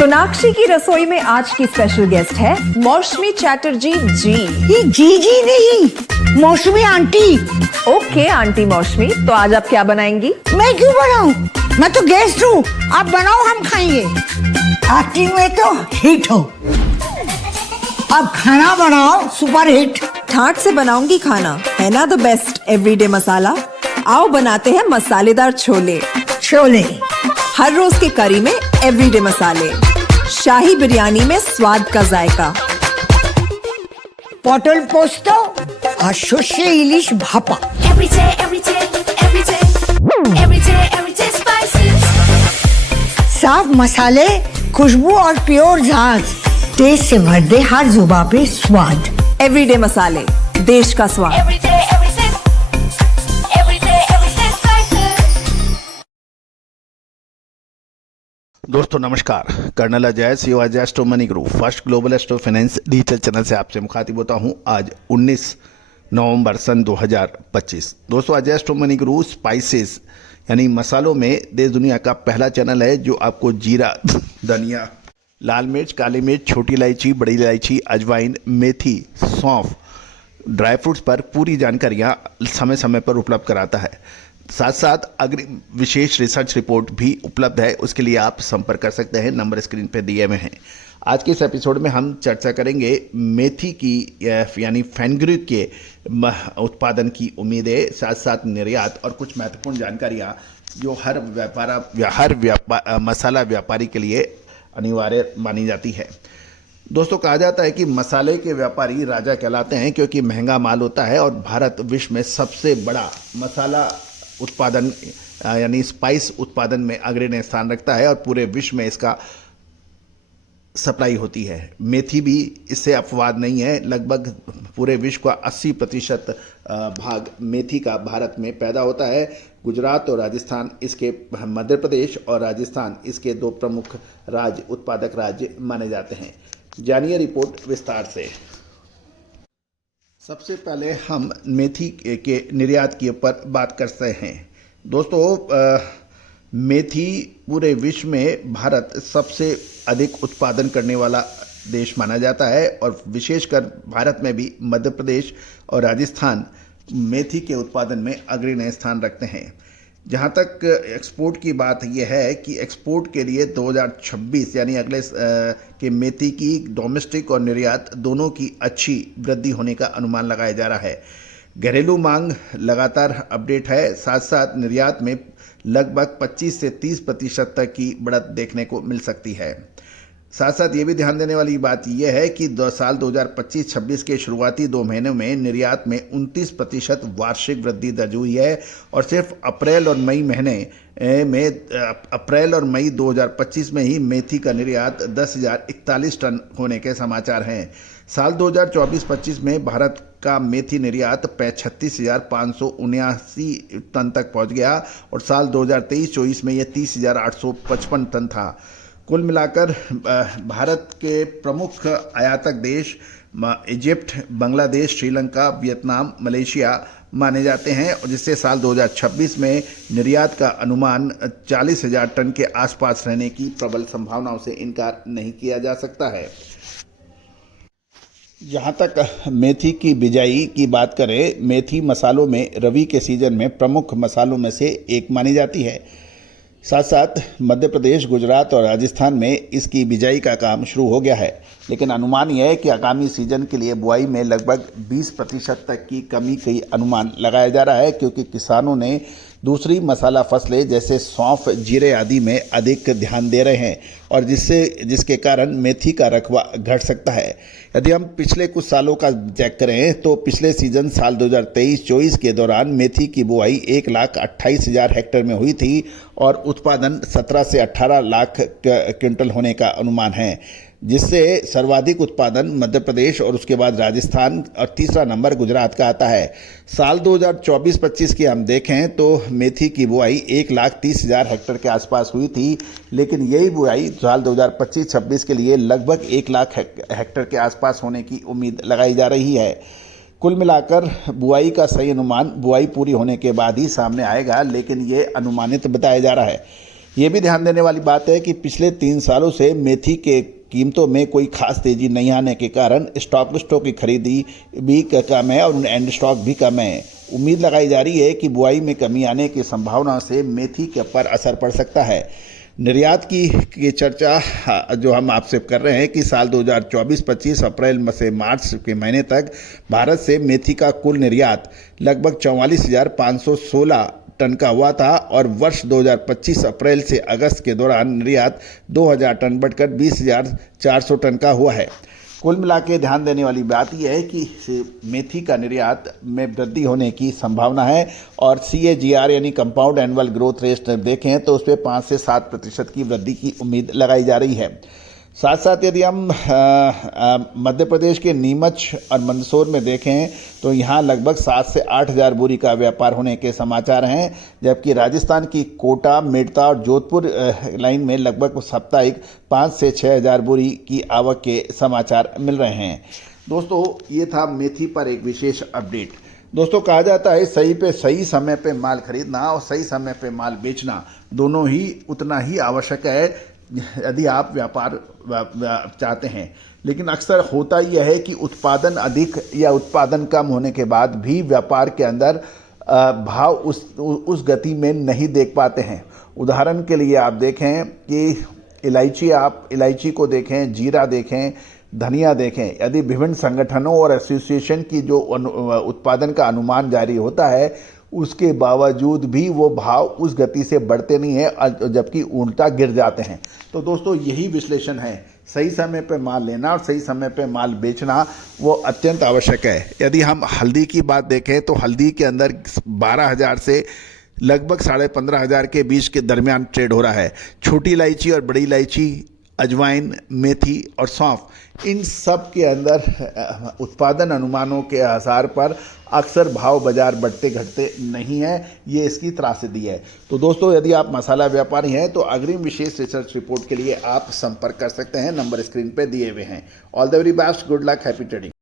सोनाक्षी की रसोई में आज की स्पेशल गेस्ट है मौसमी चैटर्जी जी। ये जी नहीं, मौसमी आंटी। ओके आंटी मौसमी, तो आज आप क्या बनाएंगी? मैं क्यों बनाऊं? मैं तो गेस्ट हूँ, आप बनाओ हम खाएंगे। एक्टिंग में तो हिट हो, अब खाना बनाओ सुपर हिट। ठाट से बनाऊंगी खाना, है ना द बेस्ट एवरीडे मसाला। आओ बनाते हैं मसालेदार छोले। छोले हर रोज के करी में एवरीडे मसाले, शाही बिरयानी में स्वाद का जायका। পটল পোস্ত আর সর্ষে ইলিশ ভাপা। साफ मसाले, खुशबू और प्योर झाग, टेस्ट से भर दे हर जुबान पे स्वाद। एवरीडे मसाले, देश का स्वाद। दोस्तों नमस्कार, colonel Ajay CO Ajay astro money group first global astro finance digital channel से आपसे मुखातिब होता हूं। आज 19 नवंबर सन 2025। दोस्तों Ajay astro money group spices यानी मसालों में देश दुनिया का पहला चैनल है जो आपको जीरा, धनिया, लाल मिर्च, काली मिर्च, छोटी इलायची, बड़ी इलायची, अजवाइन, मेथी, सौंफ, ड्राई फ्रूट्स पर पूरी जानकारियाँ समय समय पर उपलब्ध कराता है। साथ साथ अग्रिम विशेष रिसर्च रिपोर्ट भी उपलब्ध है, उसके लिए आप संपर्क कर सकते हैं, नंबर स्क्रीन पर दिए हुए हैं। आज के इस एपिसोड में हम चर्चा करेंगे मेथी की यानी फेनग्रीक के उत्पादन की उम्मीदें, साथ साथ निर्यात और कुछ महत्वपूर्ण जानकारियाँ जो हर मसाला व्यापारी के लिए अनिवार्य मानी जाती है। दोस्तों कहा जाता है कि मसाले के व्यापारी राजा कहलाते हैं क्योंकि महंगा माल होता है और भारत विश्व में सबसे बड़ा मसाला उत्पादन यानी स्पाइस उत्पादन में अग्रणी स्थान रखता है और पूरे विश्व में इसका सप्लाई होती है। मेथी भी इससे अपवाद नहीं है। लगभग पूरे विश्व का 80% भाग मेथी का भारत में पैदा होता है। गुजरात और राजस्थान इसके, मध्य प्रदेश और राजस्थान इसके दो प्रमुख राज्य उत्पादक राज्य माने जाते हैं। जानिए रिपोर्ट विस्तार से। सबसे पहले हम मेथी के निर्यात के ऊपर बात करते हैं। दोस्तों मेथी पूरे विश्व में भारत सबसे अधिक उत्पादन करने वाला देश माना जाता है और विशेषकर भारत में भी मध्य प्रदेश और राजस्थान मेथी के उत्पादन में अग्रणी स्थान रखते हैं। जहां तक एक्सपोर्ट की बात यह है कि एक्सपोर्ट के लिए 2026 यानी अगले के मेथी की डोमेस्टिक और निर्यात दोनों की अच्छी वृद्धि होने का अनुमान लगाया जा रहा है। घरेलू मांग लगातार अपडेट है, साथ साथ निर्यात में लगभग 25 से 30% तक की बढ़त देखने को मिल सकती है। साथ साथ ये भी ध्यान देने वाली बात यह है कि साल 2025-26 के शुरुआती 2 महीनों में निर्यात में 29% वार्षिक वृद्धि दर्ज हुई है और सिर्फ अप्रैल और मई 2025 में ही मेथी का निर्यात 10,041 टन होने के समाचार हैं। साल 2024-25 में भारत का मेथी निर्यात 36,579 टन तक पहुंच गया और साल 2023-24 में यह 30,855 टन था। कुल मिलाकर भारत के प्रमुख आयातक देश Egypt, Bangladesh, Sri Lanka, Vietnam, Malaysia माने जाते हैं और जिससे साल 2026 में निर्यात का अनुमान 40,000 टन के आसपास रहने की प्रबल संभावनाओं से इनकार नहीं किया जा सकता है। जहाँ तक मेथी की बिजाई की बात करें, मेथी मसालों में रबी के सीजन में प्रमुख मसालों में से एक मानी जाती है। साथ साथ मध्य प्रदेश, गुजरात और राजस्थान में इसकी बिजाई का काम शुरू हो गया है, लेकिन अनुमान यह है कि आगामी सीजन के लिए बुआई में लगभग 20% तक की कमी का अनुमान लगाया जा रहा है क्योंकि किसानों ने दूसरी मसाला फसलें जैसे सौंफ, जीरे आदि में अधिक ध्यान दे रहे हैं और जिसके कारण मेथी का रकबा घट सकता है। यदि हम पिछले कुछ सालों का चेक करें तो पिछले सीजन साल 2023-24 के दौरान मेथी की बुआई 1,28,000 हेक्टेयर में हुई थी और उत्पादन 17 से 18 लाख क्विंटल होने का अनुमान है, जिससे सर्वाधिक उत्पादन मध्य प्रदेश और उसके बाद राजस्थान और तीसरा नंबर गुजरात का आता है। साल 2024-25 की हम देखें तो मेथी की बुआई 1,30,000 हेक्टेयर के आसपास हुई थी, लेकिन यही बुआई साल 2025-26 के लिए लगभग 1 लाख हेक्टेयर के आसपास होने की उम्मीद लगाई जा रही है। कुल मिलाकर बुआई का सही अनुमान बुआई पूरी होने के बाद ही सामने आएगा, लेकिन ये अनुमानित बताया जा रहा है। ये भी ध्यान देने वाली बात है कि पिछले 3 सालों से मेथी के कीमतों में कोई खास तेजी नहीं आने के कारण स्टॉकिस्टों की खरीदी भी कम है और एंड स्टॉक भी कम है। उम्मीद लगाई जा रही है कि बुआई में कमी आने की संभावना से मेथी के पर असर पड़ सकता है। निर्यात की चर्चा जो हम आपसे कर रहे हैं कि साल 2024-25 अप्रैल से मार्च के महीने तक भारत से मेथी का कुल निर्यात लगभग 44,516 टन का हुआ था और वर्ष 2025 अप्रैल से अगस्त के दौरान निर्यात 2,000 टन बढ़कर 20,400 टन का हुआ है। कुल मिला के ध्यान देने वाली बात यह है कि मेथी का निर्यात में वृद्धि होने की संभावना है और CAGR यानी कंपाउंड एनुअल ग्रोथ रेट देखें तो उस पर 5 से 7% की वृद्धि की उम्मीद लगाई जा रही है। साथ साथ यदि हम मध्य प्रदेश के नीमच और मंदसौर में देखें तो यहाँ लगभग 7 से 8 हज़ार बोरी का व्यापार होने के समाचार हैं, जबकि राजस्थान की कोटा, मेड़ता और जोधपुर लाइन में लगभग साप्ताहिक 5 से 6 हज़ार बोरी की आवक के समाचार मिल रहे हैं। दोस्तों, ये था मेथी पर एक विशेष अपडेट। दोस्तों, कहा जाता है सही समय पे माल खरीदना और सही समय पे माल बेचना दोनों ही उतना ही आवश्यक है यदि आप व्यापार चाहते हैं। लेकिन अक्सर होता यह है कि उत्पादन अधिक या उत्पादन कम होने के बाद भी व्यापार के अंदर भाव उस गति में नहीं देख पाते हैं। उदाहरण के लिए आप देखें कि इलायची को देखें, जीरा देखें, धनिया देखें, यदि विभिन्न संगठनों और एसोसिएशन की जो उत्पादन का अनुमान जारी होता है उसके बावजूद भी वो भाव उस गति से बढ़ते नहीं हैं, जबकि उल्टा गिर जाते हैं। तो दोस्तों, यही विश्लेषण है, सही समय पे माल लेना और सही समय पे माल बेचना वो अत्यंत आवश्यक है। यदि हम हल्दी की बात देखें तो हल्दी के अंदर 12,000 से लगभग 15,500 के बीच के दरमियान ट्रेड हो रहा है। छोटी इलायची और बड़ी इलायची, अजवाइन, मेथी और सौंफ, इन सब के अंदर उत्पादन अनुमानों के आधार पर अक्सर भाव बाजार बढ़ते घटते नहीं है, ये इसकी त्रासदी है। तो दोस्तों, यदि आप मसाला व्यापारी हैं तो अग्रिम विशेष रिसर्च रिपोर्ट के लिए आप संपर्क कर सकते हैं, नंबर स्क्रीन पे दिए हुए हैं। All the very best, good luck, happy trading.